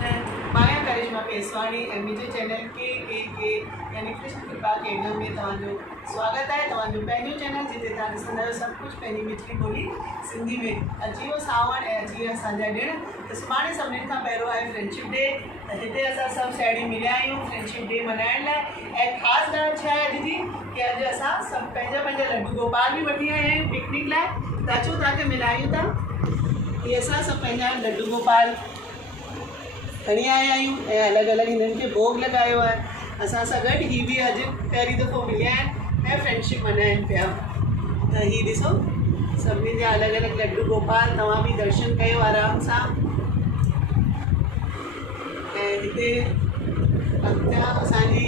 कृष्ण। माया करिश्मा पेसवाणी ऐं मुंहिंजे चैनल के यानी कृष्ण कृपा केंद्र में तव्हांजो स्वागत है। तव्हांजो पंहिंजो चैनल जिते तव्हां ॾिसंदा आहियो सभु कुझु पंहिंजी मिठड़ी ॿोली सिंधी में। अची वियो सावण ऐं अची विया असांजा ॾिण। त सुभाणे सभिनीनि खां पहिरियों आहे फ्रेंडशिप डे। त हिते असां सभु साहेड़ियूं मिलिया आहियूं फ्रेंडशिप डे मल्हाइण लाइ। ऐं ख़ासि ॻाल्हि छा आहे अॼु जी कि अॼु असां सभु पंहिंजा पंहिंजा लड्डू गोपाल बि वठी आया आहियूं पिकनिक लाइ। त अचो तव्हांखे मिलायूं था। इहे असां सभु पंहिंजा लड्डू गोपाल खणी आया आहियूं ऐं अलॻि अलॻि हिननि खे भोग लॻायो आहे। असां सां गॾु ही बि अॼु पहिरीं दफ़ो मिलिया आहिनि ऐं फ्रेंडशिप मल्हाइनि पिया। त हीअ ॾिसो सभिनी जा अलॻि अलॻि लड्डू गोपाल। तव्हां बि दर्शन कयो आराम सां। ऐं हिते अॻियां असांजी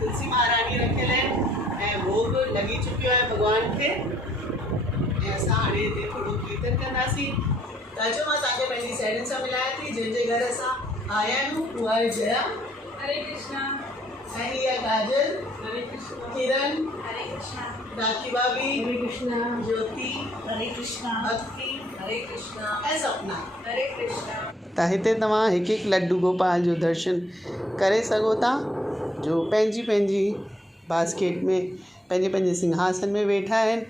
तुलसी महारानी रखियल आहिनि ऐं भोग लॻी चुकियो आहे भॻवान खे। ऐं असां हाणे हिते थोरो कीर्तन कंदासीं। त अचो मां तव्हांखे पंहिंजी साहेड़ियुनि सां मिलायां थी जंहिंजे घर असां आया आहियूं। उहा आहे जया, हरे कृष्णा। ऐं हीअ आहे काजल, हरे कृष्णा। किरण, हरे कृष्णा। राखी भाभी, हरे कृष्णा। ज्योति, हरे कृष्णा। भक्ति, हरे कृष्णा। ऐं सपना, हरे कृष्णा। त हिते तव्हां हिकु हिकु लड्डू गोपाल जो दर्शन करे सघो था जो पंहिंजी पंहिंजी बास्केट में पंहिंजे पंहिंजे सिंहासन में वेठा आहिनि।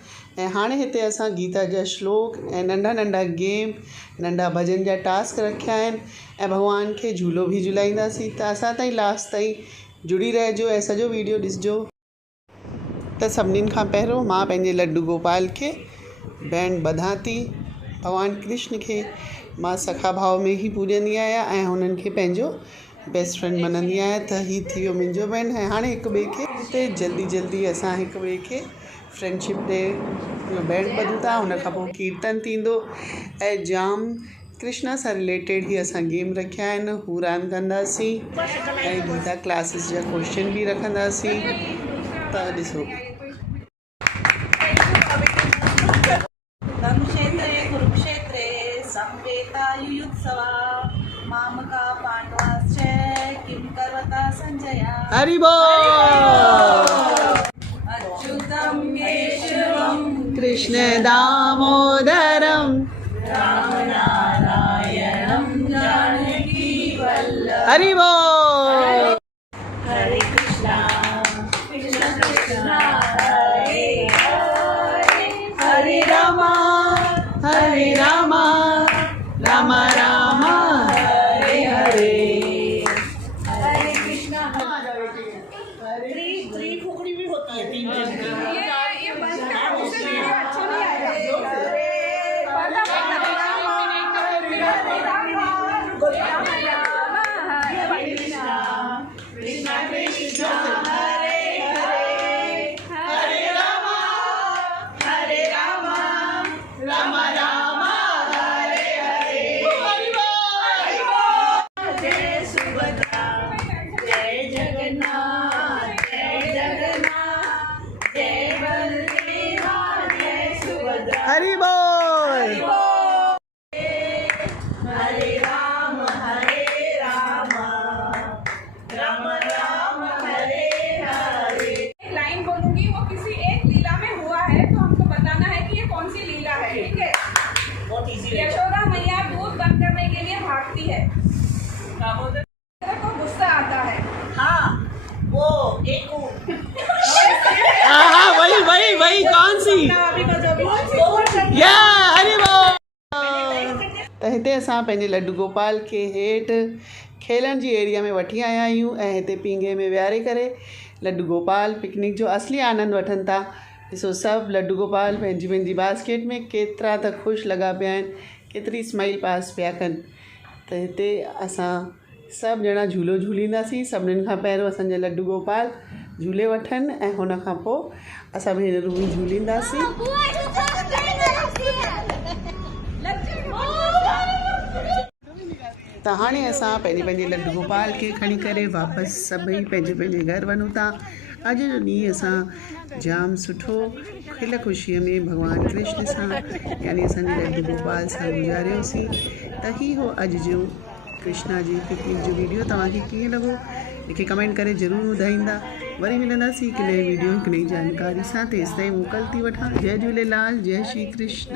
ऐं हाणे हिते असां गीता जा श्लोक ऐं नंढा नंढा गेम नंढा भॼन जा टास्क रखिया आहिनि ऐं भॻवान खे झूलो बि झुलाईंदासीं। त असां ताईं लास्ट ताईं जुड़ी रहिजो ऐं सॼो वीडियो ॾिसिजो। त सभिनीनि खां पहिरियों मां पंहिंजे लड्डू गोपाल खे बैंड ॿधां थी। भॻवान कृष्ण खे मां सखा भाव में ई पूॼंदी आहियां ऐं हुननि खे पंहिंजो बेस्ट फ्रेंड मञंदी आहियां। त हीअ थी वियो मुंहिंजो बैंड। ऐं हाणे हिक ॿिए खे हिते जल्दी जल्दी असां हिक ॿिए खे फ्रेंडशिप डे जो बैंड ॿधूं था। हुन खां पोइ कीर्तन थींदो ऐं जाम कृष्णा सां रिलेटेड ई असां गेम रखिया आहिनि। हू रांदि कंदासीं ऐं गीता क्लासिस जा क्वेश्चन बि रखंदासीं। त ॾिसो धर्मक्षेत्रे कुरुक्षेत्रे संवेतायुयुत्सवा मामका पांडवाश्च किं कर्वता संजय। हरि बोल। अच्युतं केशवं कृष्ण दामोदरम राम नारायणं जानकी वल्लभं। हरि बोल। हरे कृष्णा कृष्ण कृष्ण हरे हरे हरे रामा राम राम हरे हरे। हरे कृष्णा। थ्री फुकड़ी भी होती है, तीन जन की। ये बंद करो, उससे वीडियो अच्छा नहीं आएगा। कृष्णा कृष्णा हरे हरे हरे रामा राम राम हरे हरे। जय सुभद्रा जय जगन्नाथ जय बलदेवा जय सुभद्रा। हरि बोल। हरे राम राम राम हरे हरे। एक लाइन बोलूंगी, वो किसी एक लीला में हुआ है तो हमको बताना है कि ये कौन सी लीला है। ठीक है। बहुत इजी है। यशोदा मैया दूध बंद करने के लिए भागती है, को गुस्सा आता है। हाँ वो एक हाँ वही कौन सी या हरि बोल। त हिते असां पंहिंजे लड्डू गोपाल खे हेठि खेलण जी एरिया में वठी आया आहियूं ऐं हिते पींघे में विहारे करे लड्डू गोपाल पिकनिक जो असली आनंद वठनि था। ॾिसो सभु लड्डू गोपाल पंहिंजी पंहिंजी बास्केट में केतिरा त ख़ुशि लॻा पिया आहिनि, केतिरी स्माइल पास पिया कनि। त हिते असां सभु ॼणा झूलो झूलींदासीं। सभिनीनि खां पहिरियों असांजा लड्डू गोपाल झूले वठनि ऐं हुन खां पोइ असां भेनरूं बि झूलींदासीं। त हाणे असां पंहिंजे पंहिंजे लड्डू गोपाल खे खणी करे वापसि सभई पंहिंजे पंहिंजे घर वञूं था। अॼु जो ॾींहुं असां जाम सुठो खिल ख़ुशीअ में भॻवान कृष्ण सां यानी असांजे लड्डू गोपाल सां गुज़ारियोसीं। त ही हो अॼु जो कृष्णा जी पिकनिक जो वीडियो। तव्हांखे कीअं लॻो मूंखे कमेंट करे ज़रूरु ॿुधाईंदा। वरी मिलंदासीं हिकु नई वीडियो हिकु नई जानकारी सां। तेसिताईं मोकल थी वठां। जय झूलेलाल, जय श्री कृष्ण।